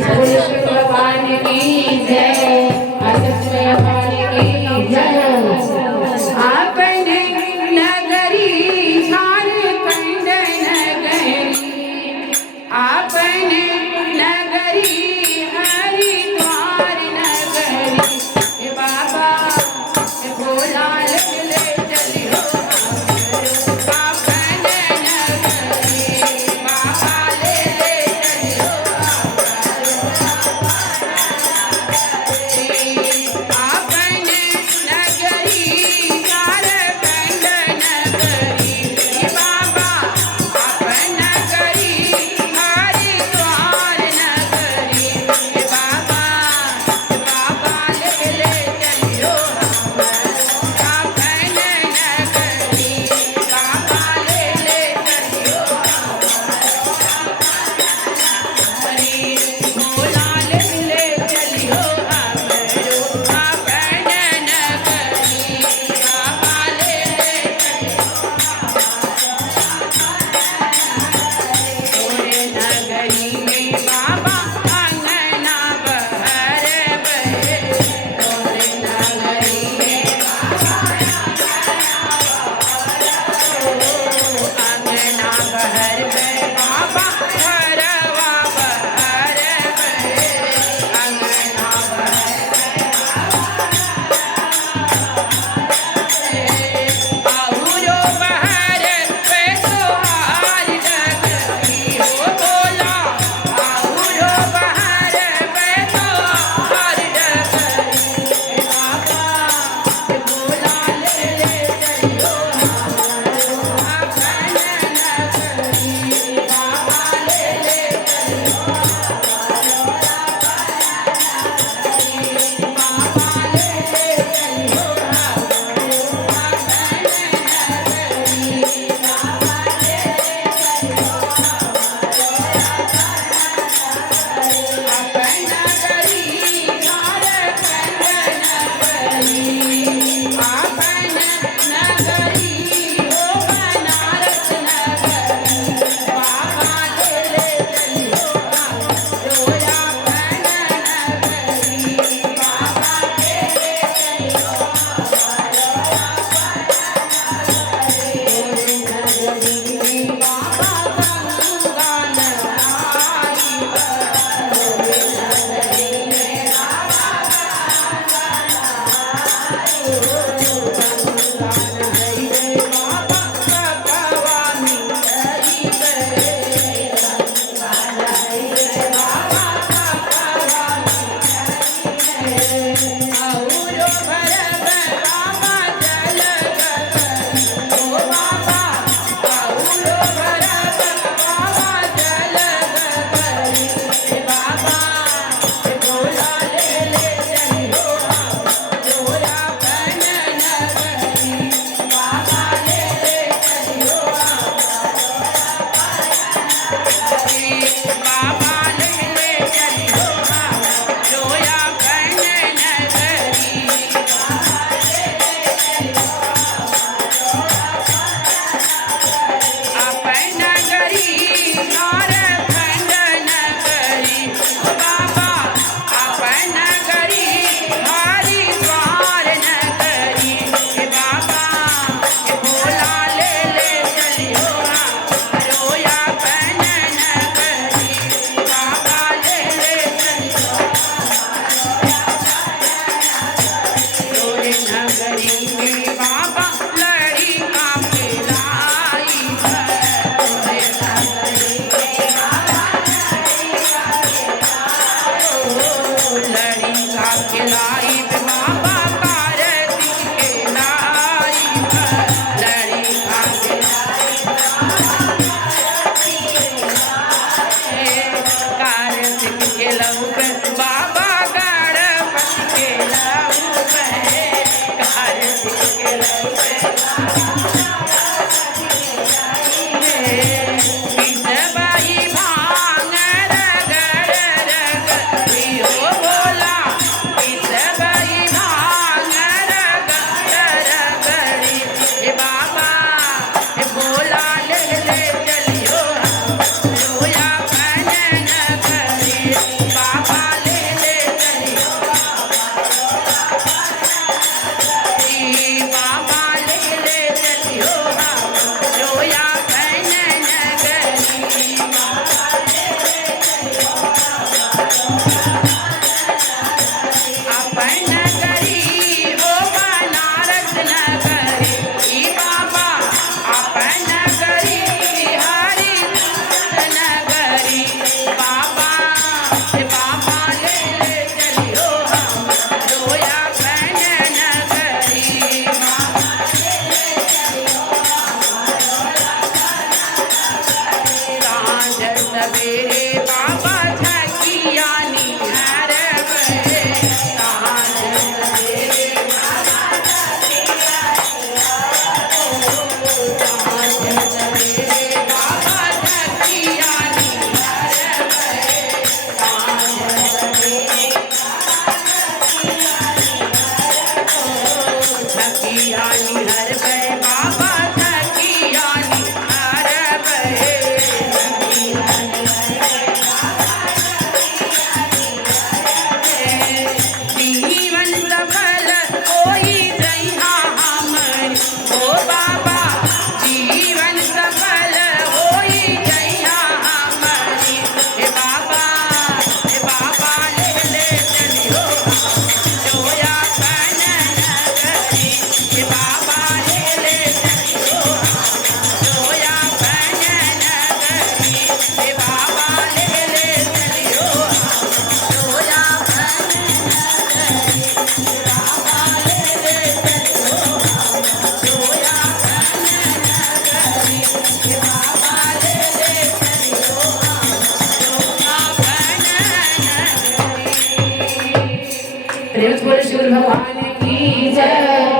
भगवान की जय, अष्टभुजा भगवान की जय। आपने नगरी झारखंड नगरी, आपने नगरी हरिद्वार नगरी, ए बाबा ए भोला ले चलियो आपने नगरी, बाबा ले चलियो आपने नगरी झारखंड नगरी, ए बाबा आपने नगरी हरिद्वार नगरी, ए बाबा ले चलियो आपने नगरी, बाबा ले चलियो हरी भोला ले चलियो हमरो आपने नगरी, बाबा ले तोरे नगरी में बाबा अंगना बहर बहे, तोरे नगरी में अंगना बहर बहे, बाबा घरवा बहर बहे, अंगना आहुरो बहर पे तोहार नगरी हो बोला, आहुरो बहर पे तोहार नगरी, बाबा बोला ले चलियो आपने नगरी, बाबा ले चलियो बाबा ले चलियो बाबा झकिया निहार बहे कान सवेरे बाबा झकिया सवेरे बाबा झकिया निहार बहे कान सवेरे झकिया निहार बहे बाबा झकिया निहार बहे जीवन सफल होई जइहा हमर ओ बाबा जीवन सफल होई जइहा हमरी हे बाबा ले ले चलियो जोया बन नगरी हे बाबा ले ले चलियो जोया बन नगरी हे बाबा ले ले चलियो जोया बन प्रेम से बोले शिव भगवान की जय।